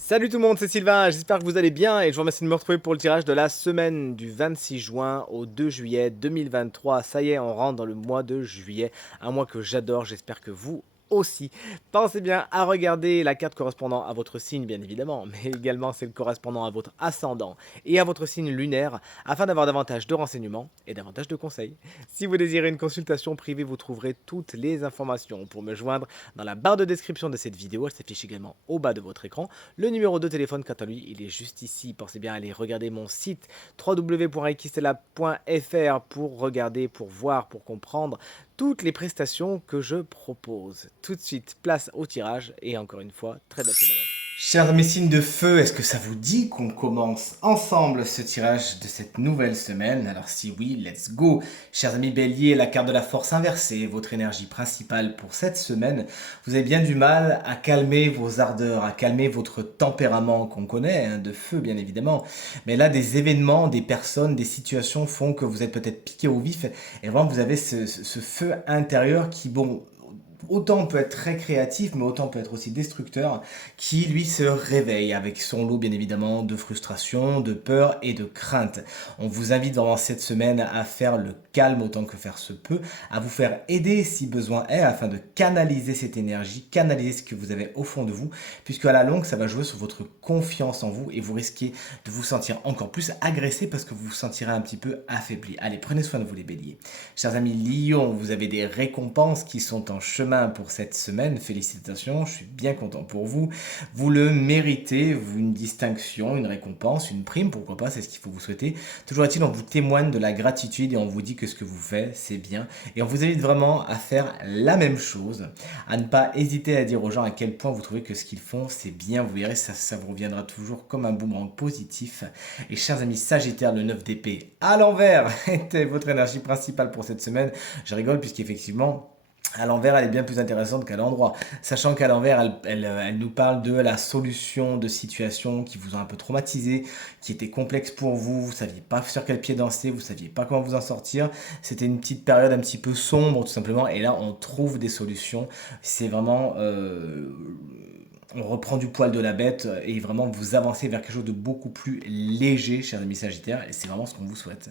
Salut tout le monde, c'est Sylvain, j'espère que vous allez bien et je vous remercie de me retrouver pour le tirage de la semaine du 26 juin au 2 juillet 2023. Ça y est, on rentre dans le mois de juillet, un mois que j'adore, j'espère que vous aussi. Pensez bien à regarder la carte correspondant à votre signe, bien évidemment, mais également celle correspondant à votre ascendant et à votre signe lunaire afin d'avoir davantage de renseignements et davantage de conseils. Si vous désirez une consultation privée, vous trouverez toutes les informations pour me joindre dans la barre de description de cette vidéo. Elle s'affiche également au bas de votre écran. Le numéro de téléphone, quant à lui, il est juste ici. Pensez bien à aller regarder mon site www.aikistela.fr pour regarder, pour voir, pour comprendre toutes les prestations que je propose. Tout de suite, place au tirage et encore une fois, très belle semaine à vous. Chers amis signes de feu, est-ce que ça vous dit qu'on commence ensemble ce tirage de cette nouvelle semaine? Alors si oui, let's go. Chers amis bélier, la carte de la force inversée, votre énergie principale pour cette semaine. Vous avez bien du mal à calmer vos ardeurs, à calmer votre tempérament qu'on connaît, hein, de feu bien évidemment. Mais là, des événements, des personnes, des situations font que vous êtes peut-être piqué au vif et vraiment vous avez ce feu intérieur qui, bon, autant peut être très créatif, mais autant peut être aussi destructeur, qui lui se réveille avec son lot bien évidemment de frustration, de peur et de crainte. On vous invite vraiment cette semaine à faire le calme autant que faire se peut, à vous faire aider si besoin est, afin de canaliser cette énergie, canaliser ce que vous avez au fond de vous, puisque à la longue ça va jouer sur votre confiance en vous et vous risquez de vous sentir encore plus agressé parce que vous vous sentirez un petit peu affaibli. Allez, prenez soin de vous les béliers. Chers amis Lion, vous avez des récompenses qui sont en chemin pour cette semaine. Félicitations, je suis bien content pour vous. Vous le méritez, vous, une distinction, une récompense, une prime, pourquoi pas, c'est ce qu'il faut vous souhaiter. Toujours est-il, on vous témoigne de la gratitude et on vous dit que ce que vous faites, c'est bien. Et on vous invite vraiment à faire la même chose, à ne pas hésiter à dire aux gens à quel point vous trouvez que ce qu'ils font, c'est bien. Vous verrez, ça vous reviendra toujours comme un boomerang positif. Et chers amis Sagittaire, le 9 d'épée à l'envers était votre énergie principale pour cette semaine. Je rigole puisqu'effectivement, à l'envers, elle est bien plus intéressante qu'à l'endroit. Sachant qu'à l'envers, elle nous parle de la solution de situations qui vous ont un peu traumatisé, qui étaient complexes pour vous, vous saviez pas sur quel pied danser, vous saviez pas comment vous en sortir. C'était une petite période un petit peu sombre tout simplement. Et là, on trouve des solutions. C'est vraiment... on reprend du poil de la bête et vraiment vous avancez vers quelque chose de beaucoup plus léger, chers amis Sagittaires. Et c'est vraiment ce qu'on vous souhaite.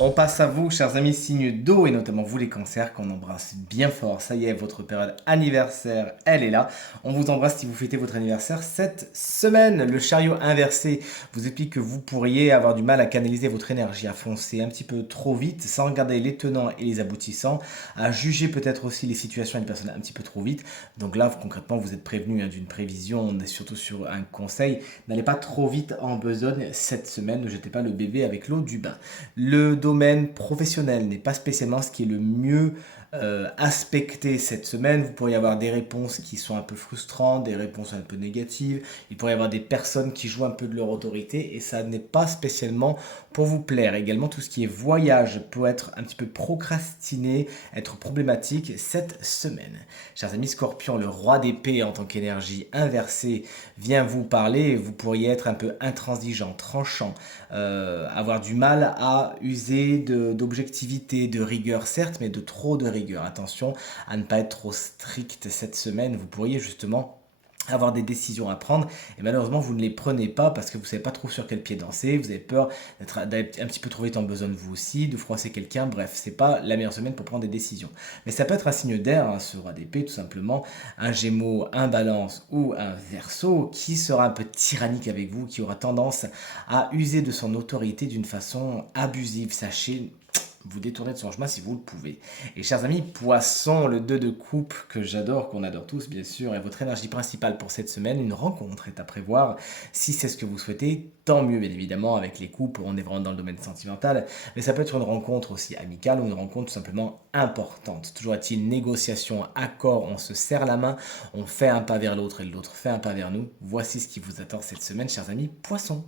On passe à vous, chers amis signes d'eau, et notamment vous les cancers, qu'on embrasse bien fort. Ça y est, votre période anniversaire, elle est là. On vous embrasse si vous fêtez votre anniversaire cette semaine. Le chariot inversé vous explique que vous pourriez avoir du mal à canaliser votre énergie, à foncer un petit peu trop vite, sans regarder les tenants et les aboutissants, à juger peut-être aussi les situations et les personnes un petit peu trop vite. Donc là, concrètement, vous êtes prévenu d'une prévision, on est surtout sur un conseil. N'allez pas trop vite en besogne cette semaine, ne jetez pas le bébé avec l'eau du bain. Le domaine professionnel n'est pas spécialement ce qui est le mieux aspecté cette semaine. Vous pourriez avoir des réponses qui sont un peu frustrantes, des réponses un peu négatives. Il pourrait y avoir des personnes qui jouent un peu de leur autorité et ça n'est pas spécialement pour vous plaire. Également, tout ce qui est voyage peut être un petit peu procrastiné, être problématique cette semaine. Chers amis Scorpion, le roi d'épée en tant qu'énergie inversée vient vous parler. Vous pourriez être un peu intransigeant, tranchant, avoir du mal à user d'objectivité, de rigueur certes, mais de trop de rigueur. Attention à ne pas être trop strict cette semaine. Vous pourriez justement avoir des décisions à prendre et malheureusement vous ne les prenez pas parce que vous ne savez pas trop sur quel pied danser, vous avez peur d'aller un petit peu trop vite en besogne vous aussi, de froisser quelqu'un, bref, c'est pas la meilleure semaine pour prendre des décisions. Mais ça peut être un signe d'air, hein, ce roi d'épée tout simplement, un gémeaux, un balance ou un verseau qui sera un peu tyrannique avec vous, qui aura tendance à user de son autorité d'une façon abusive. Sachez vous détourner de son chemin si vous le pouvez. Et chers amis, poisson, le 2 de coupe que j'adore, qu'on adore tous bien sûr, est votre énergie principale pour cette semaine. Une rencontre est à prévoir. Si c'est ce que vous souhaitez, tant mieux bien évidemment avec les couples, on est vraiment dans le domaine sentimental, mais ça peut être une rencontre aussi amicale ou une rencontre tout simplement importante. Toujours est-il négociation, accord, on se serre la main, on fait un pas vers l'autre et l'autre fait un pas vers nous. Voici ce qui vous attend cette semaine, chers amis, poissons.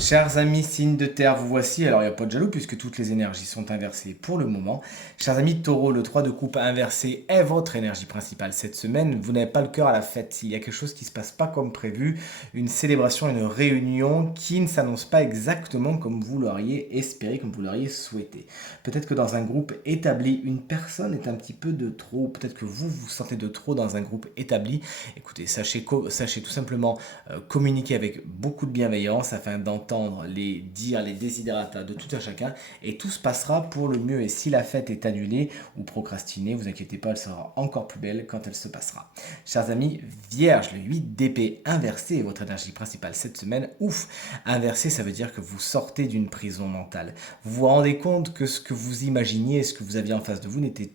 Chers amis signes de terre, vous voici. Alors il n'y a pas de jaloux puisque toutes les énergies sont inversées pour le moment. Chers amis taureaux, le 3 de coupe inversé est votre énergie principale cette semaine. Vous n'avez pas le cœur à la fête. Il y a quelque chose qui ne se passe pas comme prévu. Une célébration, une réunion qui ne s'annonce pas exactement comme vous l'auriez espéré, comme vous l'auriez souhaité. Peut-être que dans un groupe établi, une personne est un petit peu de trop. Peut-être que vous vous sentez de trop dans un groupe établi. Écoutez, sachez tout simplement communiquer avec beaucoup de bienveillance afin d'entendre les dires, les desiderata de tout un chacun et tout se passera pour le mieux. Et si la fête est annulée ou procrastinée, vous inquiétez pas, elle sera encore plus belle quand elle se passera. Chers amis, Vierge, le 8 d'épée inversé est votre énergie principale cette semaine. Ouf, inversé, ça veut dire que vous sortez d'une prison mentale. Vous vous rendez compte que ce que vous imaginiez, ce que vous aviez en face de vous n'était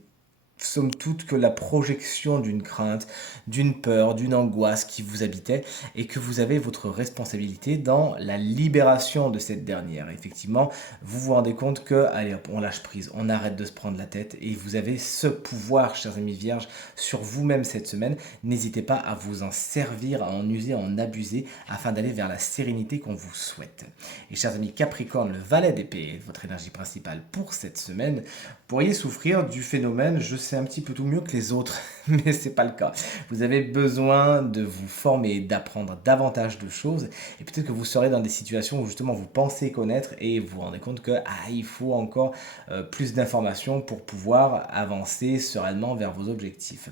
somme toute que la projection d'une crainte, d'une peur, d'une angoisse qui vous habitait et que vous avez votre responsabilité dans la libération de cette dernière. Effectivement, vous vous rendez compte que, allez hop, on lâche prise, on arrête de se prendre la tête et vous avez ce pouvoir, chers amis vierges, sur vous-même cette semaine. N'hésitez pas à vous en servir, à en user, à en abuser afin d'aller vers la sérénité qu'on vous souhaite. Et chers amis Capricorne, le valet d'épée, votre énergie principale pour cette semaine, vous pourriez souffrir du phénomène je sais un petit peu tout mieux que les autres, mais c'est pas le cas. Vous avez besoin de vous former, d'apprendre davantage de choses, et peut-être que vous serez dans des situations où justement vous pensez connaître et vous vous rendez compte que il faut encore plus d'informations pour pouvoir avancer sereinement vers vos objectifs.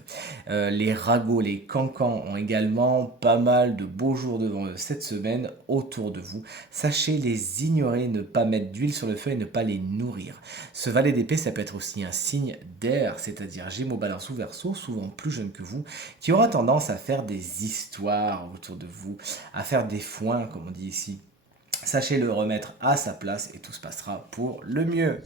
Les ragots, les cancans ont également pas mal de beaux jours devant eux cette semaine autour de vous. Sachez les ignorer, ne pas mettre d'huile sur le feu et ne pas les nourrir. Ce valet d'épée, ça peut être aussi un signe d'air, c'est-à-dire Gémeaux, Balance ou Verseau, souvent plus jeune que vous, qui aura tendance à faire des histoires autour de vous, à faire des foins, comme on dit ici. Sachez le remettre à sa place et tout se passera pour le mieux.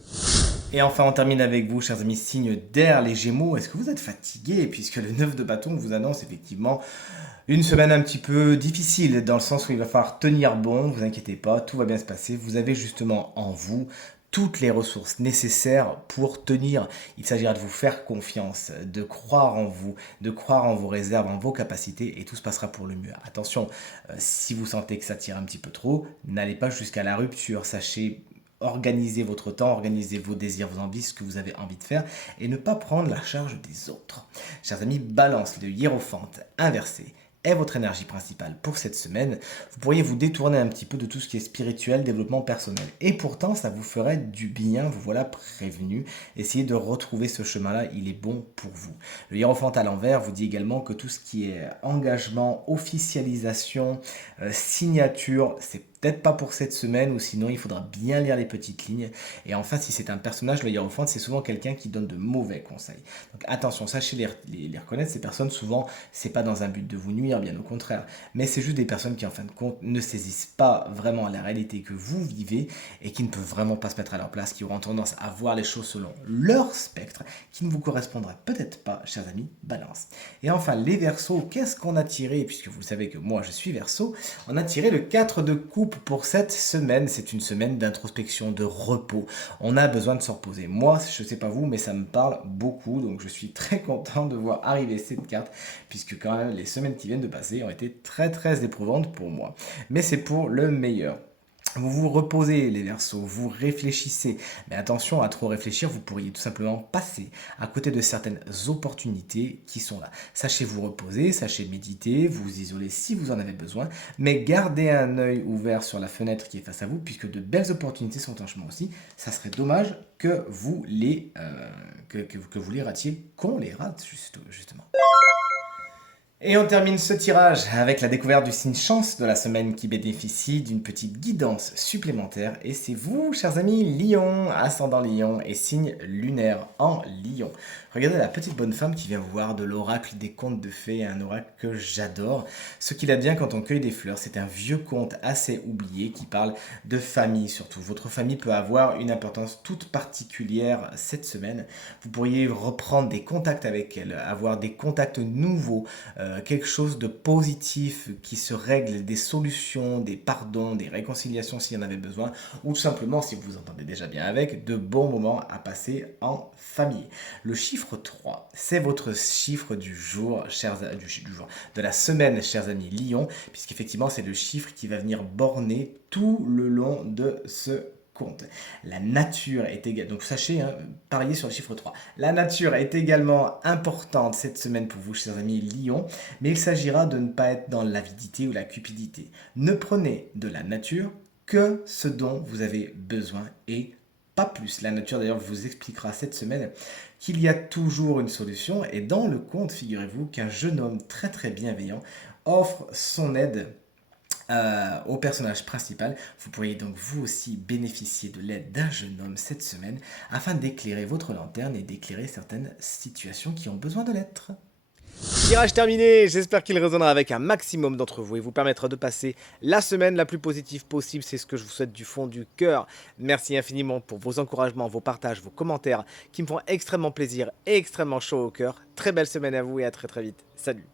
Et enfin, on termine avec vous, chers amis, signes d'air, les Gémeaux. Est-ce que vous êtes fatigués puisque le 9 de bâton vous annonce effectivement une semaine un petit peu difficile, dans le sens où il va falloir tenir bon, vous inquiétez pas, tout va bien se passer. Vous avez justement en vous toutes les ressources nécessaires pour tenir. Il s'agira de vous faire confiance, de croire en vous, de croire en vos réserves, en vos capacités, et tout se passera pour le mieux. Attention, si vous sentez que ça tire un petit peu trop, n'allez pas jusqu'à la rupture. Sachez organiser votre temps, organiser vos désirs, vos envies, ce que vous avez envie de faire, et ne pas prendre la charge des autres. Chers amis, Balance, le hiérophante inversé est votre énergie principale pour cette semaine. Vous pourriez vous détourner un petit peu de tout ce qui est spirituel, développement personnel. Et pourtant, ça vous ferait du bien, vous voilà prévenu. Essayez de retrouver ce chemin-là, il est bon pour vous. Le hiérophant à l'envers vous dit également que tout ce qui est engagement, officialisation, signature, c'est peut-être pas pour cette semaine, ou sinon il faudra bien lire les petites lignes. Et enfin, si c'est un personnage, le hiérophante, c'est souvent quelqu'un qui donne de mauvais conseils. Donc attention, sachez les reconnaître, ces personnes, souvent, c'est pas dans un but de vous nuire, bien au contraire, mais c'est juste des personnes qui, en fin de compte, ne saisissent pas vraiment la réalité que vous vivez et qui ne peuvent vraiment pas se mettre à leur place, qui auront tendance à voir les choses selon leur spectre, qui ne vous correspondra peut-être pas, chers amis, Balance. Et enfin, les Verseaux, qu'est-ce qu'on a tiré? Puisque vous savez que moi, je suis Verseau, on a tiré le 4 de coupe pour cette semaine. C'est une semaine d'introspection, de repos. On a besoin de se reposer. Moi, je ne sais pas vous, mais ça me parle beaucoup, donc je suis très content de voir arriver cette carte, puisque quand même les semaines qui viennent de passer ont été très très éprouvantes pour moi. Mais c'est pour le meilleur. Vous vous reposez les Verseaux, vous réfléchissez, mais attention à trop réfléchir, vous pourriez tout simplement passer à côté de certaines opportunités qui sont là. Sachez vous reposer, sachez méditer, vous isoler si vous en avez besoin, mais gardez un œil ouvert sur la fenêtre qui est face à vous, puisque de belles opportunités sont en chemin aussi. Ça serait dommage que vous les, que vous les ratiez, qu'on les rate justement. Et on termine ce tirage avec la découverte du signe chance de la semaine qui bénéficie d'une petite guidance supplémentaire. Et c'est vous, chers amis, Lion, ascendant Lion et signe lunaire en Lion. Regardez la petite bonne femme qui vient vous voir de l'oracle des contes de fées, un oracle que j'adore. Ce qu'il a bien quand on cueille des fleurs, c'est un vieux conte assez oublié qui parle de famille surtout. Votre famille peut avoir une importance toute particulière cette semaine. Vous pourriez reprendre des contacts avec elle, avoir des contacts nouveaux, quelque chose de positif qui se règle, des solutions, des pardons, des réconciliations s'il y en avait besoin, ou tout simplement, si vous vous entendez déjà bien avec, de bons moments à passer en famille. Le chiffre chiffre 3, c'est votre chiffre du jour, de la semaine, chers amis Lion, puisqu'effectivement, c'est le chiffre qui va venir borner tout le long de ce compte. La nature est également, donc sachez, hein, pariez sur le chiffre 3. La nature est également importante cette semaine pour vous, chers amis Lion, mais il s'agira de ne pas être dans l'avidité ou la cupidité. Ne prenez de la nature que ce dont vous avez besoin et pas plus. La nature d'ailleurs vous expliquera cette semaine qu'il y a toujours une solution et dans le conte, figurez-vous qu'un jeune homme très très bienveillant offre son aide au personnage principal. Vous pourriez donc vous aussi bénéficier de l'aide d'un jeune homme cette semaine afin d'éclairer votre lanterne et d'éclairer certaines situations qui ont besoin de l'être. Tirage terminé, j'espère qu'il résonnera avec un maximum d'entre vous et vous permettra de passer la semaine la plus positive possible, c'est ce que je vous souhaite du fond du cœur. Merci infiniment pour vos encouragements, vos partages, vos commentaires qui me font extrêmement plaisir et extrêmement chaud au cœur. Très belle semaine à vous et à très très vite. Salut.